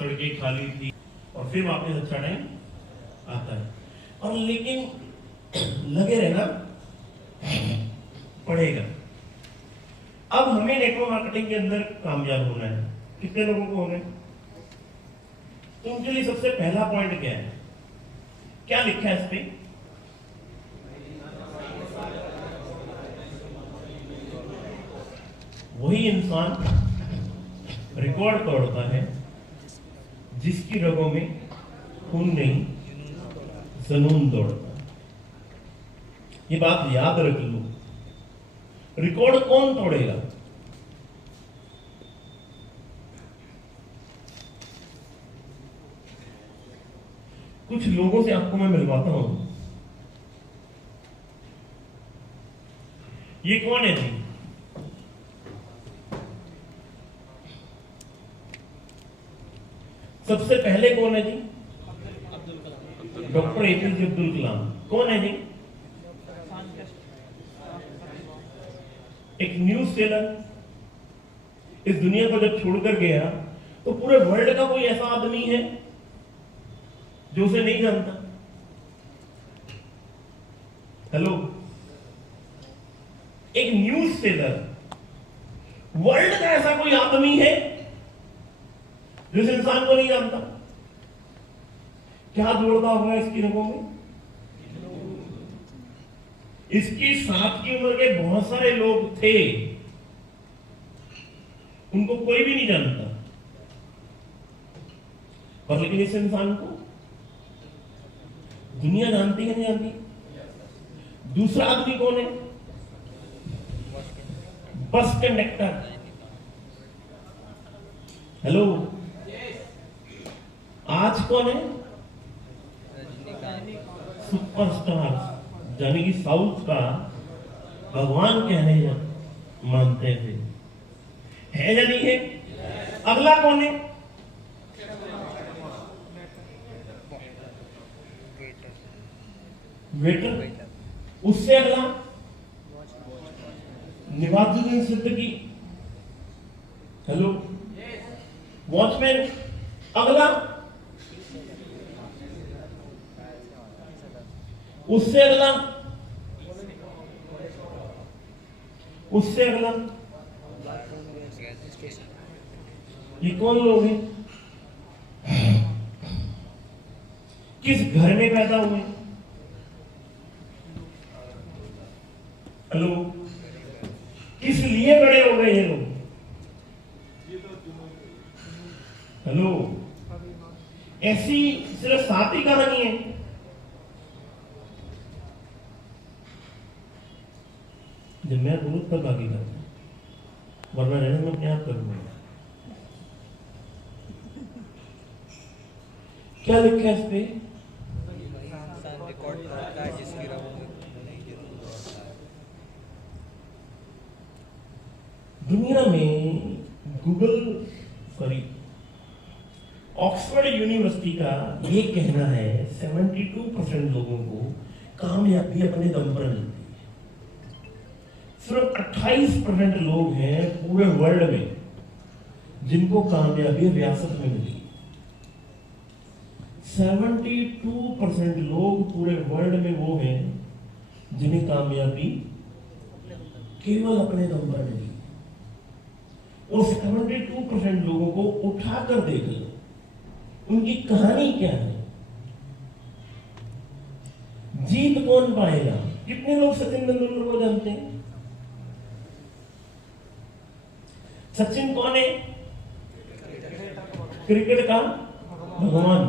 सड़कें खाली थी और फिर वापस अच्छा टाइम आता है। और लेकिन लगे रहना पड़ेगा। अब हमें नेटवर्क मार्केटिंग के अंदर कामयाब होना है। कितने लोगों को होना है? तो उनके लिए सबसे पहला पॉइंट क्या है? क्या लिखा है इस पे? वही इंसान रिकॉर्ड तोड़ता है जिसकी रगों में खून नहीं, जुनून दौड़ता। ये बात याद रख लो। रिकॉर्ड कौन तोड़ेगा? कुछ लोगों से आपको मैं मिलवाता हूं। ये कौन है जी? सबसे पहले कौन है जी? Doctor APJ Abdul Kalam. कौन है जी? एक न्यूज सेलर। इस दुनिया को जब छोड़कर गया तो पूरे वर्ल्ड का कोई ऐसा आदमी है जो उसे नहीं जानता? हेलो, एक न्यूज सेलर, वर्ल्ड का ऐसा कोई आदमी है जो इस इंसान को नहीं जानता? क्या दौड़ता होगा इसकी रगों में? इसकी साथ की उम्र के बहुत सारे लोग थे, उनको कोई भी नहीं जानता, पर लेकिन इस इंसान को दुनिया जानती है, नहीं जानती? दूसरा आदमी कौन है? Bus conductor. हेलो, आज कौन है? सुपरस्टार, यानी कि साउथ का भगवान कहने मानते थे। है या नहीं है? अगला कौन है? वेटर। उससे अगला नवाजुद्दीन सिद्दीकी। Hello, watchman. अगला, उससे अगला, उससे अगला। ये कौन लोग हैं? किस घर में पैदा हुए? हेलो, किस लिए बड़े हो गए ये लोग? हेलो, ऐसी सिर्फ 7 ही कहानी है? जब मैं बोलूं तब आगे करता, वरना रहने में क्या करूंगा? क्या लिखा है इस पे? दुनिया में ऑक्सफोर्ड यूनिवर्सिटी का ये कहना है 72% लोगों को कामयाबी अपने दम पर मिलती है। सिर्फ 28% लोग हैं पूरे वर्ल्ड में जिनको कामयाबी विरासत में मिली। 72% लोग पूरे वर्ल्ड में वो हैं जिन्हें कामयाबी केवल अपने दम पर मिली। और 72% लोगों को उठाकर देख लो, उनकी कहानी क्या है? जीत कौन पाएगा? कितने लोग सचिन तेंदुलकर को जानते हैं? सचिन कौन है? क्रिकेट का भगवान।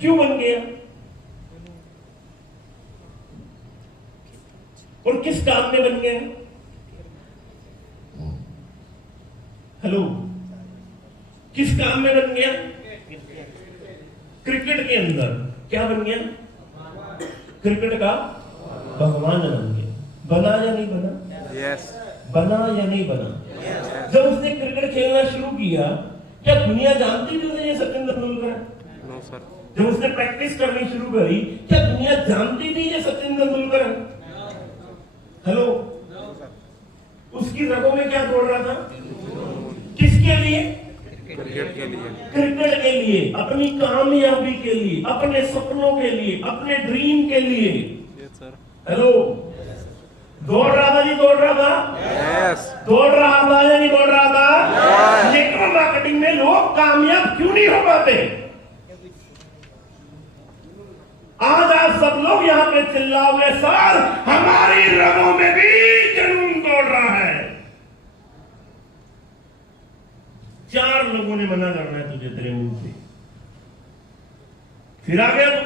क्यों बन गया? और किस काम में बन गया? हेलो, किस काम में बन गया? क्रिकेट के अंदर क्या बन गया? क्रिकेट का भगवान बन गया। बना या नहीं बना? यस। बना या नहीं बना? जब उसने क्रिकेट खेलना शुरू किया, क्या दुनिया जानती थी उसे ये सचिन तेंदुलकर है? No sir. जब उसने प्रैक्टिस करनी शुरू करी, क्या दुनिया जानती थी ये सचिन तेंदुलकर है? हेलो, उसकी रगों में क्या दौड़ रहा था? किसके लिए? क्रिकेट के लिए, क्रिकेट के लिए, अपनी कामयाबी के लिए, अपने सपनों के लिए, अपने ड्रीम के लिए। Yes sir. हेलो, दौड़ रहा था जी, दौड़ रहा था, यस, दौड़ रहा था या नहीं दौड़ रहा था? लेकिन मार्केटिंग में लोग कामयाब क्यों नहीं हो पाते? आज आप सब लोग यहाँ पे चिल्लाओगे, सर हमारी रगों में भी जुनून दौड़ रहा है। 4 लोगों ने मना करना है तुझे तेरे मुंह से, फिर आ गया तू,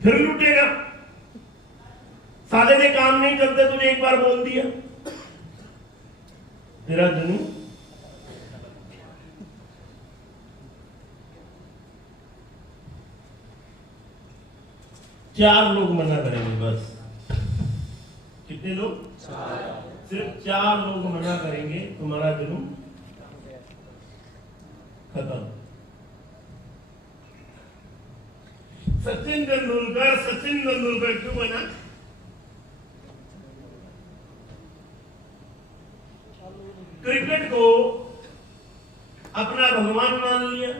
फिर लूटेगा। साले से काम नहीं चलते, तुझे एक बार बोल दिया, तेरा जुनून। चार लोग मना करेंगे बस। कितने लोग? सिर्फ 4 लोग मना करेंगे, तुम्हारा जुनून खत्म। सचिन तेंदुलकर क्यों बना? क्रिकेट को अपना भगवान मान लिया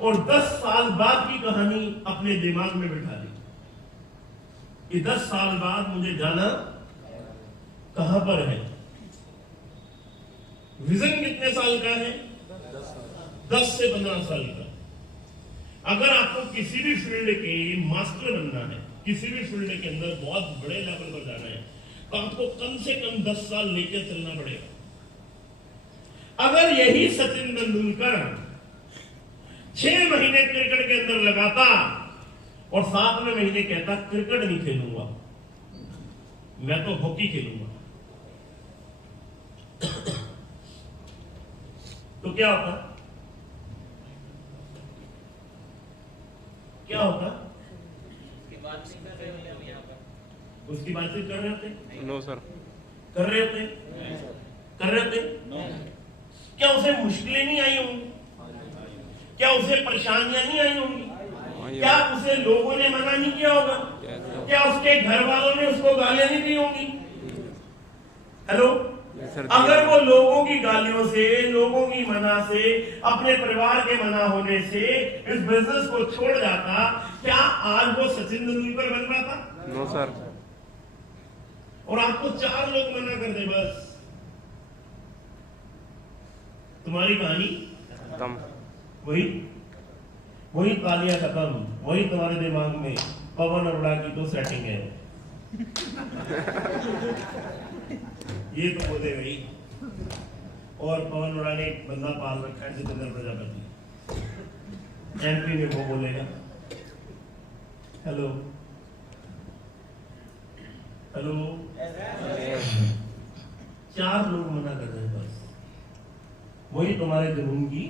और 10 साल बाद की कहानी अपने दिमाग में बिठा ली कि 10 साल बाद मुझे जाना कहां पर है। विजन कितने साल का है? 10 से 15 साल का। अगर आपको किसी भी फील्ड के मास्टर बनना है, किसी भी फील्ड के अंदर बहुत बड़े लेवल पर जाना है, तो आपको कम से कम 10 साल लेकर चलना पड़ेगा। अगर यही सचिन तेंदुलकर 6 महीने क्रिकेट के अंदर लगाता और 7वें महीने कहता क्रिकेट नहीं खेलूंगा, मैं तो हॉकी खेलूंगा, तो क्या होता? क्या होता? उसकी बातचीत कर रहे होते? No sir. कर रहे होते? कर रहे होते? क्या उसे मुश्किलें नहीं आई होंगी? क्या उसे परेशानियां नहीं आई होंगी? क्या उसे लोगों ने मना नहीं किया होगा? क्या उसके घर वालों ने उसको गालियां नहीं दी होंगी? हेलो, अगर वो लोगों की गालियों से, लोगों की मना से, अपने परिवार के मना होने से इस बिजनेस को छोड़ जाता, क्या आज वो सचिन तेंदुलकर बन रहा था? No sir. और आपको 4 लोग मना कर दे बस, तुम्हारी कहानी खत्म। वही तालियां खत्म। वही तुम्हारे दिमाग में पवन अरोड़ा की तो सेटिंग है। ये तो बोले भाई। और पवन अरोड़ा ने एक बंदा पाल रखा है, जितेंद्र प्रजापति। एमपी में वो बोलेगा हेलो हेलो। 4 लोग मना कर रहे हैं बस। वही तुम्हारे जुनून की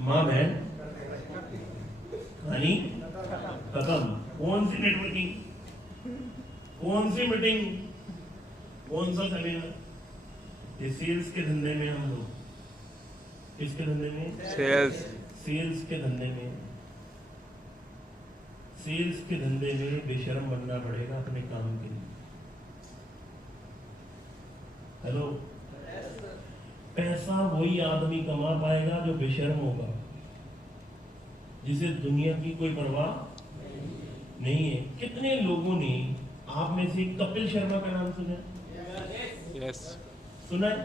मां बहन कहानी खत्म। कौन सी नेटवर्किंग, कौन सी मीटिंग, कौन सा सेमिनार? ये सेल्स के धंधे में हम लोग, किसके धंधे में? सेल्स के धंधे में। सेल्स के धंधे में बेशर्म बनना पड़ेगा अपने काम के लिए। हेलो, पैसा वही आदमी कमा पाएगा जो बेशर्म होगा, जिसे दुनिया की कोई परवाह नहीं है। कितने लोगों ने आप में से कपिल शर्मा का नाम सुना? यस। सुना है?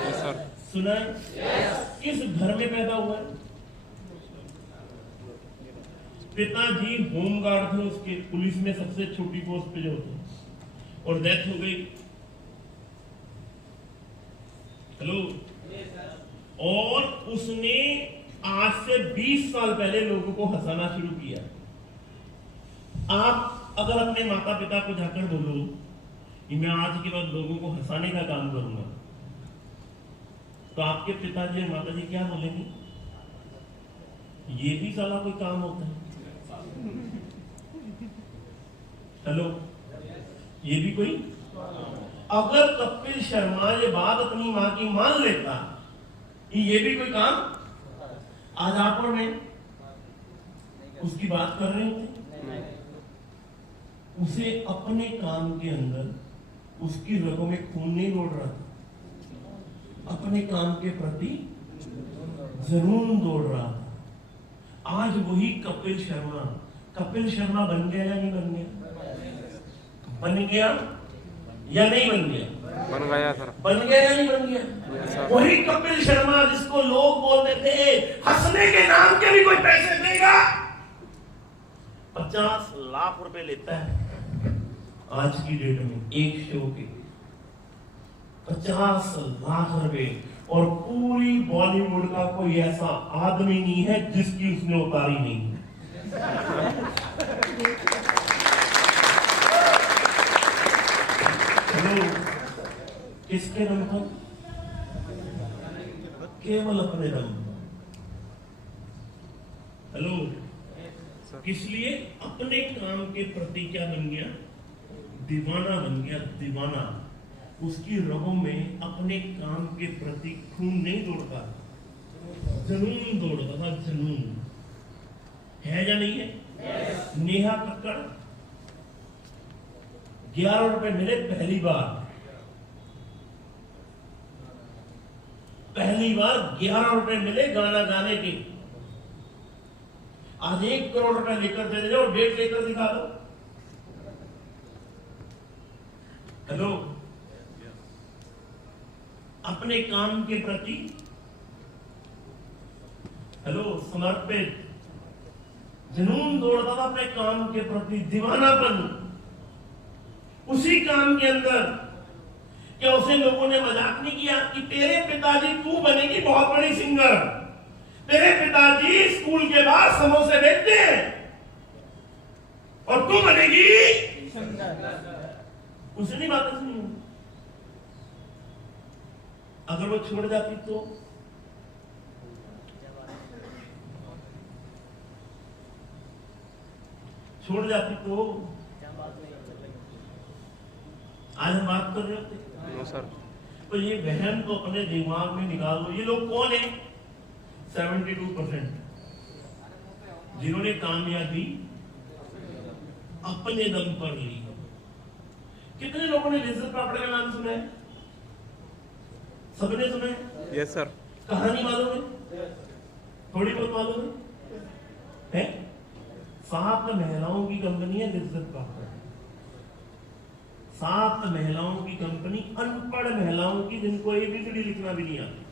Yes sir. सुना है? किस घर में पैदा हुआ है? पिताजी होमगार्ड थे, उसके पुलिस में सबसे छोटी पोस्ट पे जो होती, और डेथ हो गई। हेलो, और उसने आज से 20 साल पहले लोगों को हंसाना शुरू किया। आप अगर अपने माता पिता को जाकर बोलो कि मैं आज के बाद लोगों को हंसाने का काम करूंगा, तो आपके पिताजी और माताजी क्या बोलेंगे? ये भी साला कोई काम होता है? हेलो, ये भी कोई? अगर कपिल शर्मा ये बात अपनी मां की मान लेता कि ये भी कोई काम, आज आप और मैं उसकी बात कर रहे होते। उसे अपने काम के अंदर उसकी रगों में खून नहीं दौड़ रहा था, अपने काम के प्रति जुनून दौड़ रहा था। आज वही कपिल शर्मा बन गया या नहीं बन गया? बन गया या नहीं बन गया? बन गया सर। बन गया या नहीं बन गया? सर। वही कपिल शर्मा जिसको लोग बोलते थे हंसने के नाम के भी कोई पैसे देगा, 50 लाख रुपए लेता है आज की डेट में एक शो के, 50 लाख रुपए। और पूरी बॉलीवुड का कोई ऐसा आदमी नहीं है जिसकी उसने उतारी नहीं। किसके दम पर? केवल अपने दम पर। हेलो, इसलिए अपने काम के प्रति क्या बन गया? दीवाना बन गया, दीवाना। उसकी रगों में अपने काम के प्रति खून नहीं दौड़ता, जुनून दौड़ता था, जुनून। है या नहीं है? नेहा कक्कड़ 11 रुपए मिले पहली बार 11 रुपए मिले गाना गाने के। आज 1 करोड़ रुपए लेकर दे जाओ, 1.5 लेकर दिखा दो। हेलो, अपने काम के प्रति समर्पित जुनून दौड़ता था, अपने काम के प्रति दीवानापन। उसी काम के अंदर क्या उसे लोगों ने मजाक नहीं किया कि तेरे पिताजी तू बनेगी बहुत बड़ी सिंगर, तेरे पिताजी स्कूल के बाद समोसे बेचते हैं और तू बनेगी? उसे नहीं बात सुनी। अगर वो छोड़ जाती तो आज हम बात कर रहे होते। No sir. तो ये वहम तो अपने दिमाग में निकाल दो। ये लोग कौन है? 72% जिन्होंने कामयाबी अपने दम पर ली। कितने लोगों ने लिज्जत पापड़ का नाम सुना है? सबने सुना है? Yes sir. कहानी मालूम है? थोड़ी बहुत मालूम है? 7 महिलाओं की कंपनी है लिज्जत पापड़। 7 महिलाओं की कंपनी, अनपढ़ महिलाओं की, जिनको एबीसीडी लिखना भी नहीं आता।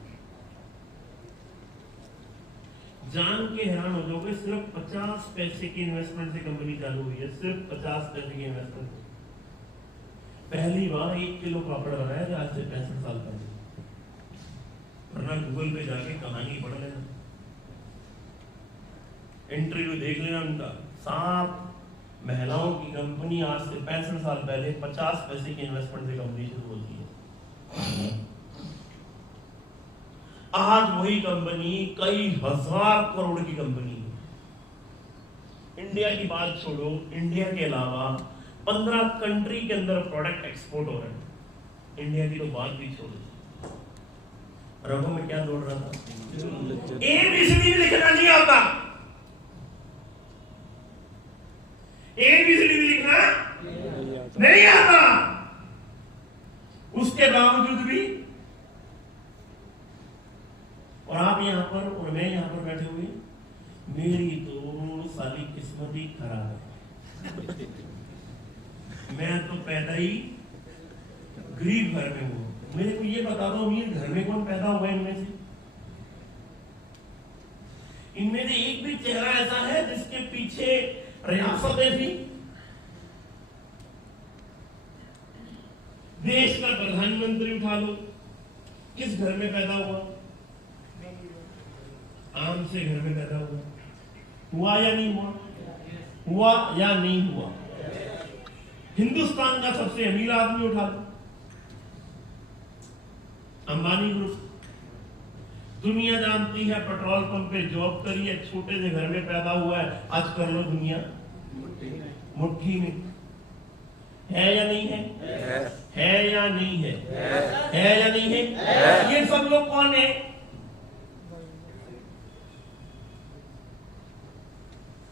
जान के हैरान हो जाओगे, सिर्फ 50 पैसे की इन्वेस्टमेंट से कंपनी चालू हुई है। सिर्फ 50 पैसे की इन्वेस्टमेंट। पहली बार 1 किलो पापड़ बनाया था आज से 65 साल पहले। वरना गूगल पे जाके कहानी पढ़ लेना, इंटरव्यू देख लेना उनका। 7 महिलाओं की कंपनी आज से 65 साल पहले 50 पैसे की इन्वेस्टमेंट से कंपनी शुरू होती है। आज वही कंपनी कई हजार करोड़ की कंपनी है। इंडिया की बात छोड़ो, इंडिया के अलावा 15 कंट्री के अंदर प्रोडक्ट एक्सपोर्ट हो रहे हैं। इंडिया की तो बात भी छोड़ो। रगों में क्या दौड़ रहा था? एबीसीडी लिखना नहीं आता। एबीसीडी लिखना नहीं आता। उसके बावजूद भी, और आप यहां पर और मैं यहां पर बैठे हुए, मेरी तो सारी किस्मत ही खराब है। मैं तो पैदा ही गरीब घर में हूं। मेरे को ये बता दो, अमीर घर में कौन पैदा हुआ है इनमें से? इनमें से एक भी चेहरा ऐसा है जिसके पीछे रियासतें थी? देश का प्रधानमंत्री उठा लो, किस घर में पैदा हुआ? आम से घर में पैदा हुआ या नहीं हुआ? हुआ या नहीं हुआ? हिंदुस्तान का सबसे अमीर आदमी उठा लो, अंबानी ग्रुप। दुनिया जानती है, पेट्रोल पंप पे जॉब करी है, छोटे से घर में पैदा हुआ है। आज कर लो दुनिया मुट्ठी में। है या नहीं है? है या नहीं है? है या नहीं है? ये सब लोग कौन है?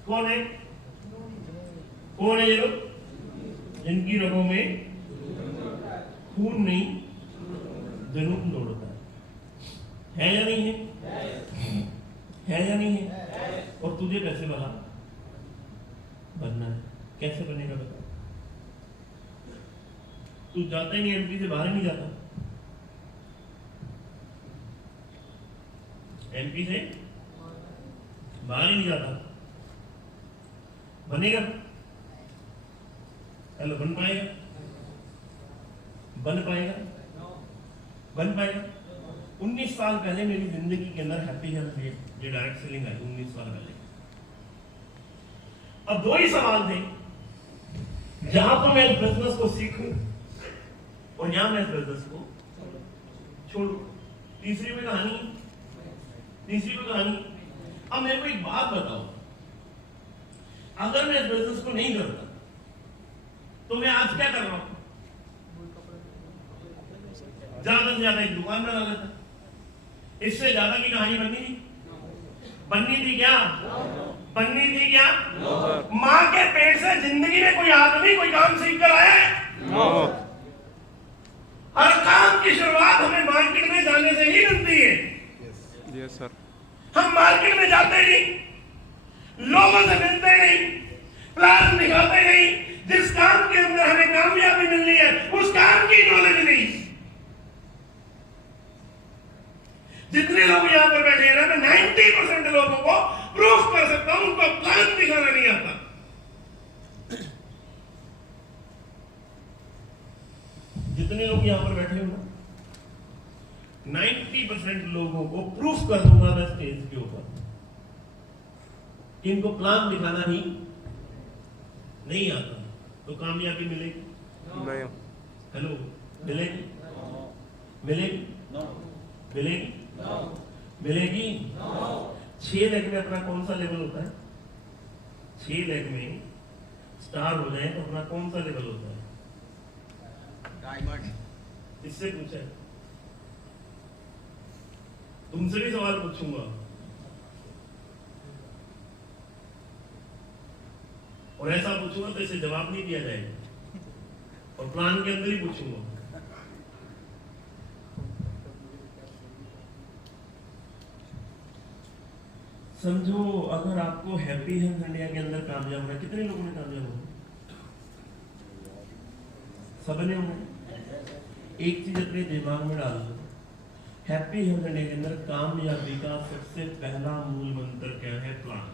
कौन है? कौन है ये लोग? जिनकी रगों में खून नहीं, जुनून दौड़ता है। है या नहीं है या नहीं है? और तुझे कैसे बनना है? कैसे बनेगा बता? तू जाता ही नहीं, एमपी से बाहर ही नहीं जाता, एमपी से बाहर ही नहीं जाता, बनेगा? हेलो, बन पाएगा? बन पाएगा? बन पाएगा? 19 साल पहले मेरी जिंदगी के अंदर हैप्पी हेल्थ ये डायरेक्ट सेलिंग आई, 19 साल पहले। अब दो ही सवाल थे, जहां तो मैं इस बिजनेस को सीखूं और यहां मैं इस बिजनेस को छोड़ू। तीसरी में कहानी, अब मेरे को एक बात बताओ, अगर मैं इस बिजनेस को नहीं करता तो मैं आज क्या कर रहा हूं? ज्यादा से ज्यादा एक दुकान बना लेता, इससे ज्यादा की कहानी बननी थी क्या? बननी थी क्या? मां के पेट से जिंदगी में कोई आदमी कोई काम सीख कर आया है? हर काम की शुरुआत हमें मार्केट में जाने से ही मिलती है। Yes sir. हम मार्केट में जाते नहीं, लोगों से मिलते नहीं, प्लान दिखाते नहीं, जिस काम के अंदर हमें कामयाबी मिलनी है उस काम की नॉलेज नहीं। जितने लोग यहां पर बैठे हैं ना, मैं 90% लोगों को प्रूफ कर सकता हूं उनको प्लान दिखाना नहीं आता। जितने लोग यहां पर बैठे हो ना, 90% लोगों को प्रूफ कर दूंगा मैं स्टेज के ऊपर, इनको प्लान दिखाना ही नहीं आता, तो कामयाबी मिलेगी नहीं। हेलो, मिलेगी? मिलेगी? मिलेगी? मिलेगी? 6 लाख में अपना कौन सा लेवल होता है? 6 लाख में स्टार हो जाए तो अपना कौन सा लेवल होता है? डायमंड। इससे पूछा है, तुमसे भी सवाल पूछूंगा और ऐसा पूछूंगा तो इसे जवाब नहीं दिया जाएगा, और प्लान के अंदर ही पूछूंगा। समझो, अगर आपको हैप्पी हेल्थ इंडिया के अंदर कामयाब होना, कितने लोगों ने कामयाब होना? सबने होना। एक चीज अपने दिमाग में डाल दो, हैप्पी हेल्थ इंडिया के अंदर कामयाबी का सबसे पहला मूल मंत्र क्या है? प्लान।